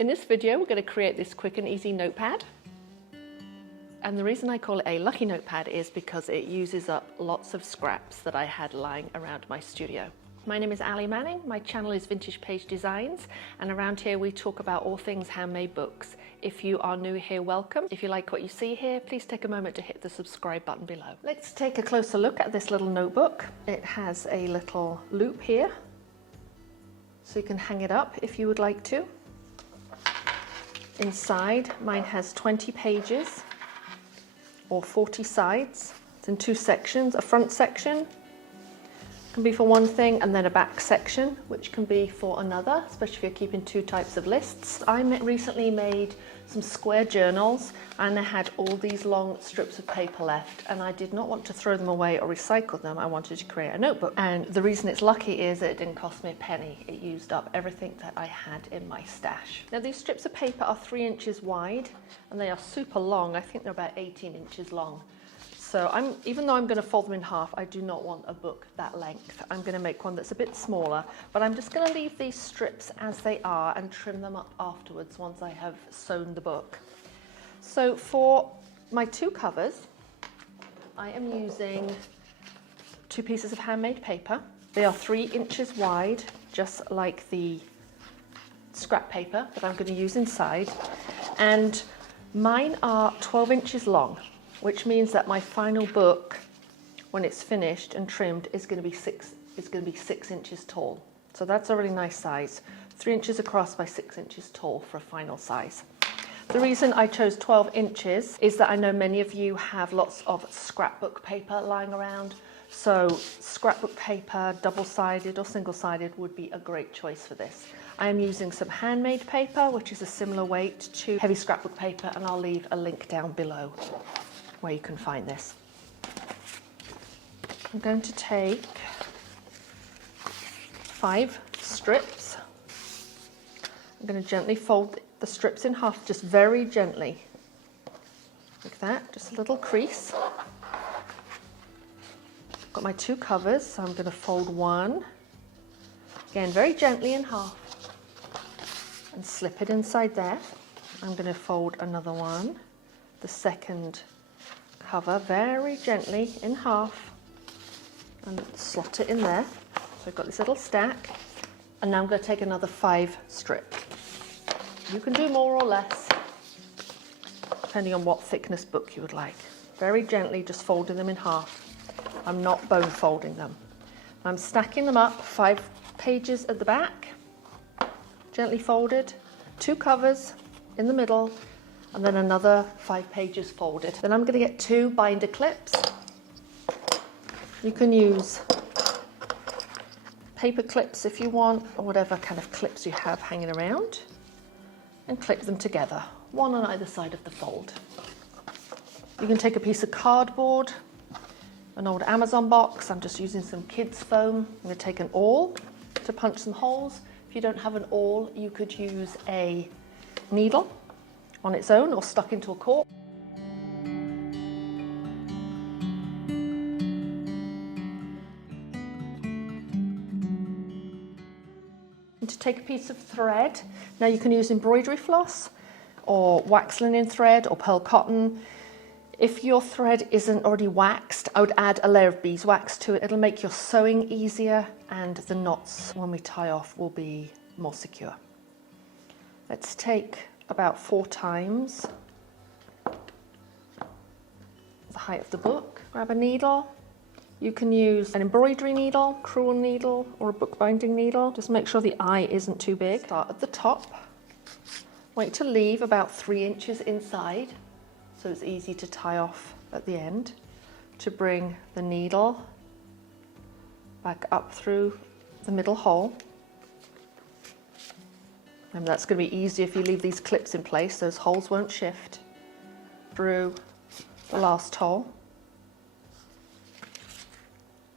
In this video, we're going to create this quick and easy notepad. And the reason I call it a lucky notepad is because it uses up lots of scraps that I had lying around my studio. My name is Ali Manning, my channel is Vintage Page Designs, and around here we talk about all things handmade books. If you are new here, welcome. If you like what you see here, please take a moment to hit the subscribe button below. Let's take a closer look at this little notebook. It has a little loop here, so you can hang it up if you would like to. Inside, mine has 20 pages or 40 sides. It's in two sections, a front section can be for one thing and then a back section which can be for another, especially if you're keeping two types of lists. I recently made some square journals and I had all these long strips of paper left and I did not want to throw them away or recycle them. I wanted to create a notebook, and the reason it's lucky is that it didn't cost me a penny. It used up everything that I had in my stash. Now these strips of paper are 3 inches wide and they are super long. I think they're about 18 inches long. So even though I'm going to fold them in half, I do not want a book that length. I'm going to make one that's a bit smaller, but I'm just going to leave these strips as they are and trim them up afterwards once I have sewn the book. So for my two covers, I am using 2 pieces of handmade paper. They are 3 inches wide, just like the scrap paper that I'm going to use inside. And mine are 12 inches long, which means that my final book, when it's finished and trimmed, is going to be 6 inches tall. So that's a really nice size. 3 inches across by 6 inches tall for a final size. The reason I chose 12 inches is that I know many of you have lots of scrapbook paper lying around. So scrapbook paper, double-sided or single-sided, would be a great choice for this. I am using some handmade paper, which is a similar weight to heavy scrapbook paper, and I'll leave a link down below where you can find this. I'm going to take 5 strips. I'm going to gently fold the strips in half, just very gently, like that, just a little crease. I've got my 2 covers, so I'm going to fold one, again very gently in half, and slip it inside there. I'm going to fold another one, the second cover, very gently in half, and slot it in there. So I've got this little stack, and now I'm going to take another 5 strips. You can do more or less, depending on what thickness book you would like. Very gently, just folding them in half. I'm not bone folding them. I'm stacking them up, 5 pages at the back, gently folded, 2 covers in the middle, and then another 5 pages folded. Then I'm going to get 2 binder clips. You can use paper clips if you want, or whatever kind of clips you have hanging around, and clip them together, one on either side of the fold. You can take a piece of cardboard, an old Amazon box. I'm just using some kids foam. I'm going to take an awl to punch some holes. If you don't have an awl, you could use a needle on its own or stuck into a cork. And to take a piece of thread, now you can use embroidery floss or wax linen thread or pearl cotton. If your thread isn't already waxed, I would add a layer of beeswax to it. It'll make your sewing easier and the knots when we tie off will be more secure. Let's take about 4 times the height of the book. Grab a needle. You can use an embroidery needle, crewel needle, or a bookbinding needle. Just make sure the eye isn't too big. Start at the top. Want to leave about 3 inches inside, so it's easy to tie off at the end, to bring the needle back up through the middle hole. And that's going to be easier if you leave these clips in place. Those holes won't shift through the last hole.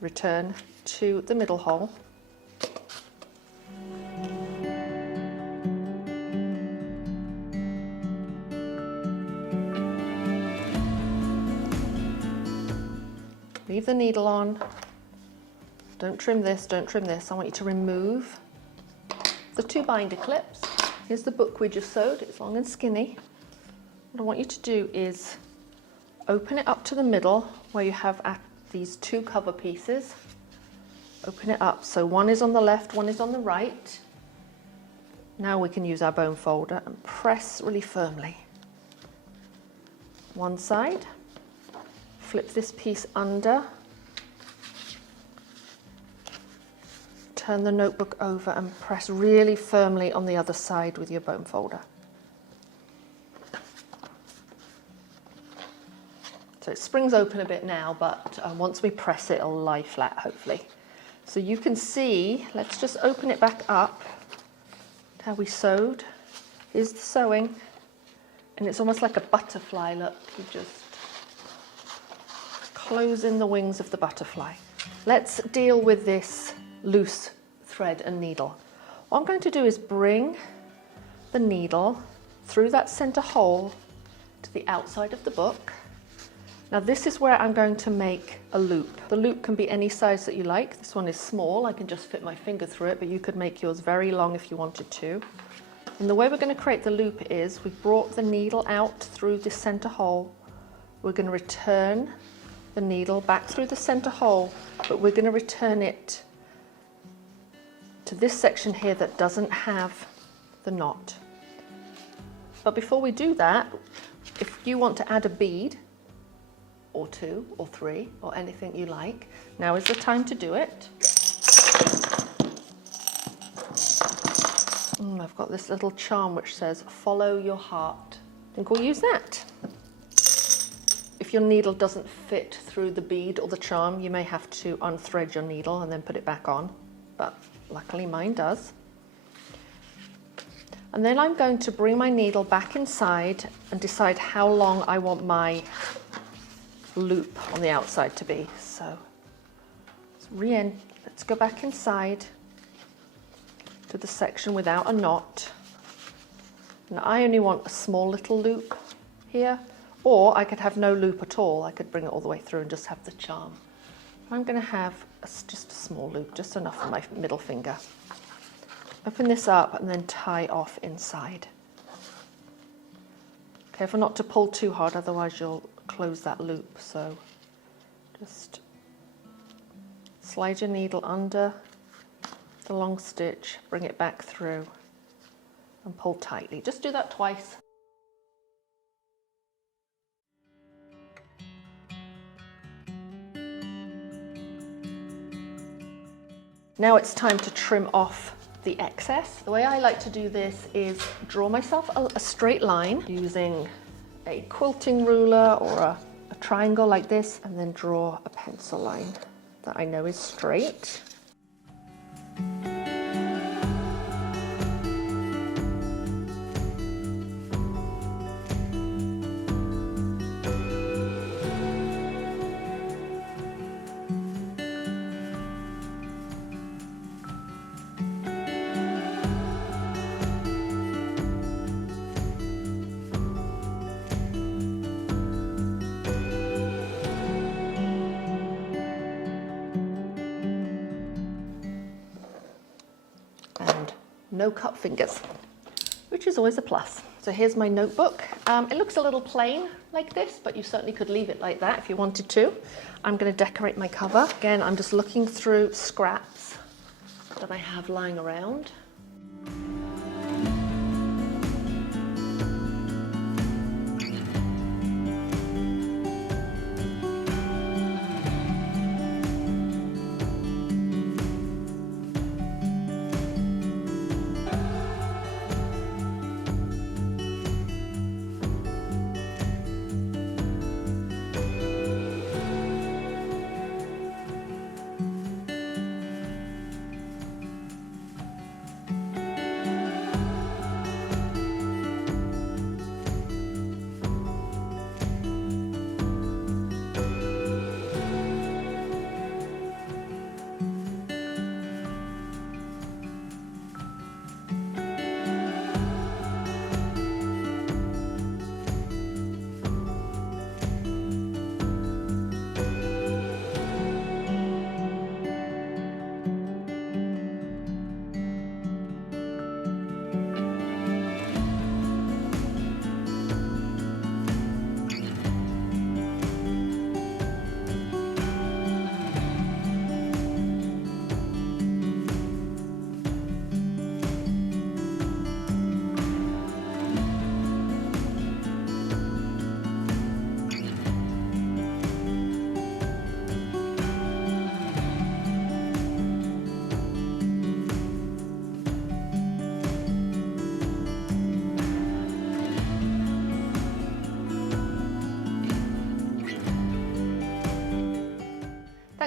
Return to the middle hole. Leave the needle on. Don't trim this, don't trim this. I want you to remove the 2 binder clips Here's the book we just sewed. It's long and skinny. What I want you to do is open it up to the middle where you have these two cover pieces. Open it up so one is on the left, one is on the right. Now we can use our bone folder and press really firmly. One side, flip this piece under, turn the notebook over and press really firmly on the other side with your bone folder. So it springs open a bit now, but once we press it, it'll lie flat, hopefully. So you can see, let's just open it back up. How we sewed. Here's the sewing, and it's almost like a butterfly. Look, you just close in the wings of the butterfly. Let's deal with this loose thread and needle. What I'm going to do is bring the needle through that center hole to the outside of the book. Now this is where I'm going to make a loop. The loop can be any size that you like. This one is small, I can just fit my finger through it, but you could make yours very long if you wanted to. And the way we're going to create the loop is we've brought the needle out through the center hole. We're going to return the needle back through the center hole, but we're going to return it to this section here that doesn't have the knot. But before we do that, if you want to add a bead, or 2 or 3 or anything you like, now is the time to do it. I've got this little charm which says follow your heart. I think we'll use that. If your needle doesn't fit through the bead or the charm, you may have to unthread your needle and then put it back on, but luckily mine does. And then I'm going to bring my needle back inside and decide how long I want my loop on the outside to be. So let's go back inside to the section without a knot. Now I only want a small little loop here, or I could have no loop at all. I could bring it all the way through and just have the charm. I'm going to have just a small loop, just enough for my middle finger. Open this up and then tie off inside. Careful not to pull too hard, otherwise you'll close that loop. So just slide your needle under the long stitch, bring it back through and pull tightly. Just do that twice. Now it's time to trim off the excess. The way I like to do this is draw myself a straight line using a quilting ruler or a triangle like this, and then draw a pencil line that I know is straight. And no cut fingers, which is always a plus. So here's my notebook. It looks a little plain like this, but you certainly could leave it like that if you wanted to. I'm going to decorate my cover. Again, I'm just looking through scraps that I have lying around.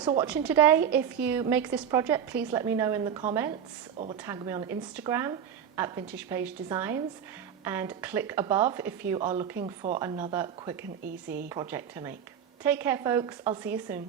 thanks for watching today. If you make this project, please let me know in the comments or tag me on Instagram at Vintage Page Designs, and click above if you are looking for another quick and easy project to make. Take care, folks. I'll see you soon.